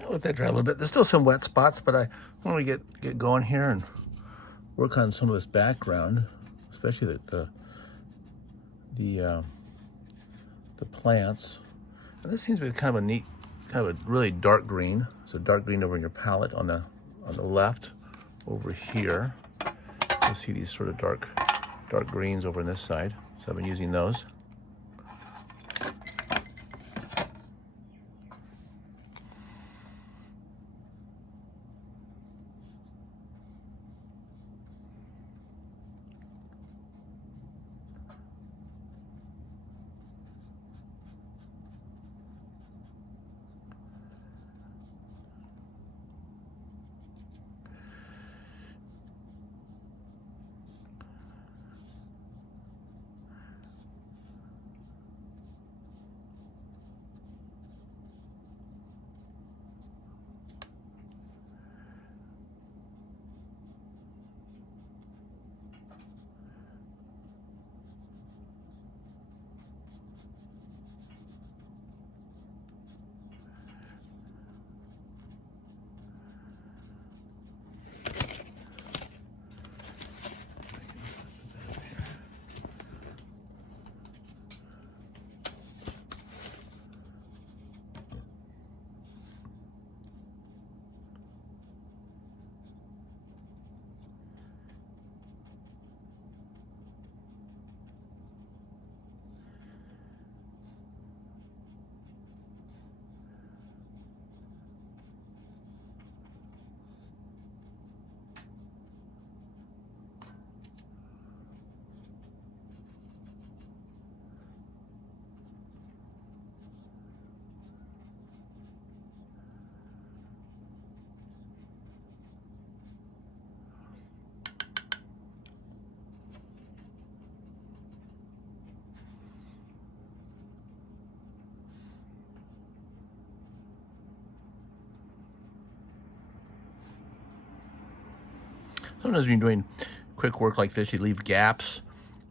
I'll let that dry a little bit. There's still some wet spots, but I want to get going here and work on some of this background, especially the plants. And this seems to be kind of a neat, kind of a really dark green. So dark green over in your palette on the left. Over here, you'll see these sort of dark greens over on this side. So I've been using those. Sometimes when you're doing quick work like this, you leave gaps,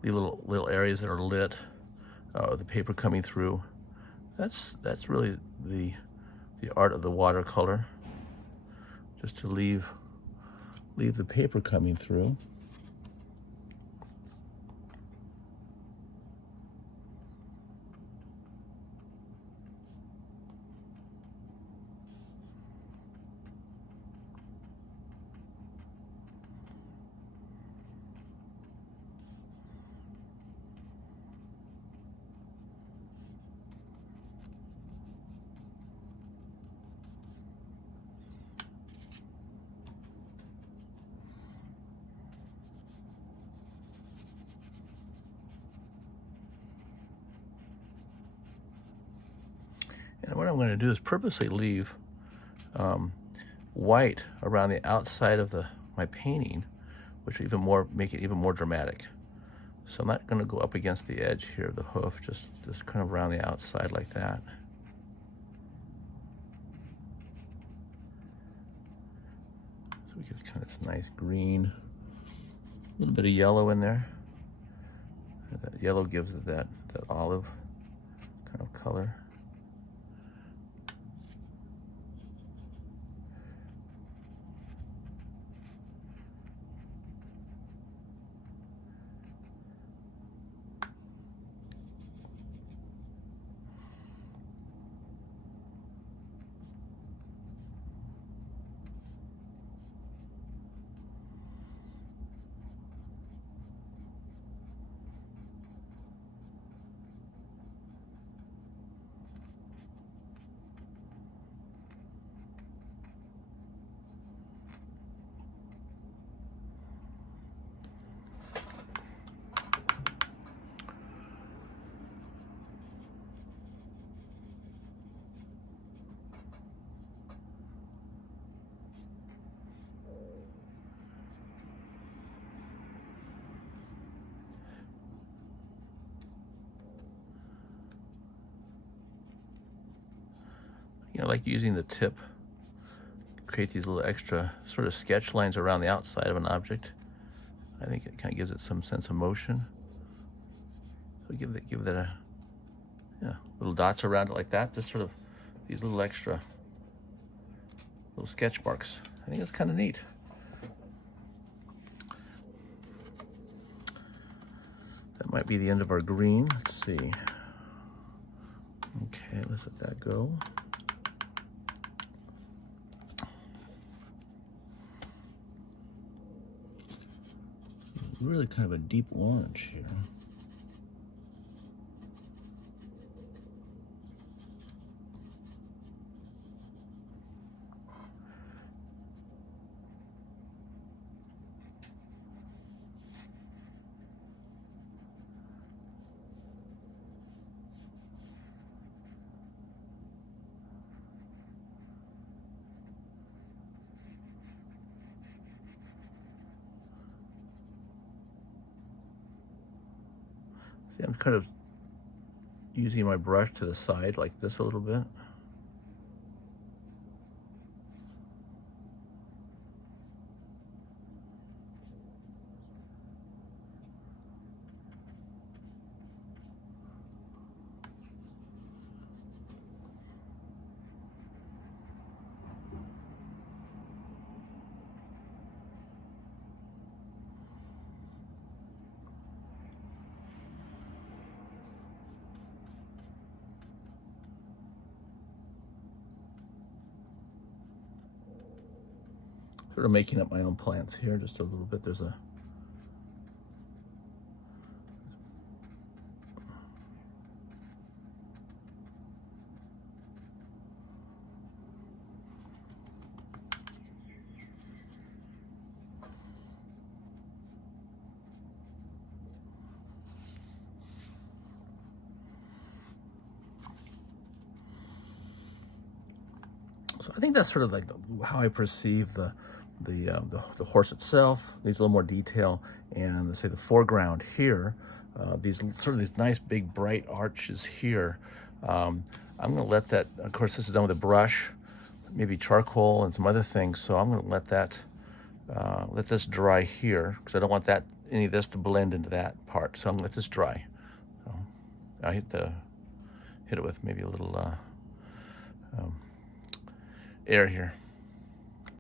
leave little areas that are lit, the paper coming through. That's really the art of the watercolor. Just to leave the paper coming through. And what I'm going to do is purposely leave white around the outside of my painting, which will make it even more dramatic. So I'm not going to go up against the edge here of the hoof, just kind of around the outside like that. So we get kind of this nice green, a little bit of yellow in there. That yellow gives it that olive kind of color. I like using the tip, create these little extra sort of sketch lines around the outside of an object. I think it kind of gives it some sense of motion. So give that a little dots around it like that, just sort of these little extra little sketch marks. I think it's kind of neat. That might be the end of our green. Let's see. Okay, let's let that go. Really kind of a deep orange here. See, I'm kind of using my brush to the side like this a little bit. Sort of making up my own plants here just a little bit. There's a so I think that's sort of like how I perceive the horse itself. Needs a little more detail, and let's say the foreground here, these nice big bright arches here. I'm going to let that. Of course, this is done with a brush, maybe charcoal and some other things. So I'm going to let that let this dry here because I don't want any of this to blend into that part. So I'm going to let this dry. So I hit it with maybe a little air here.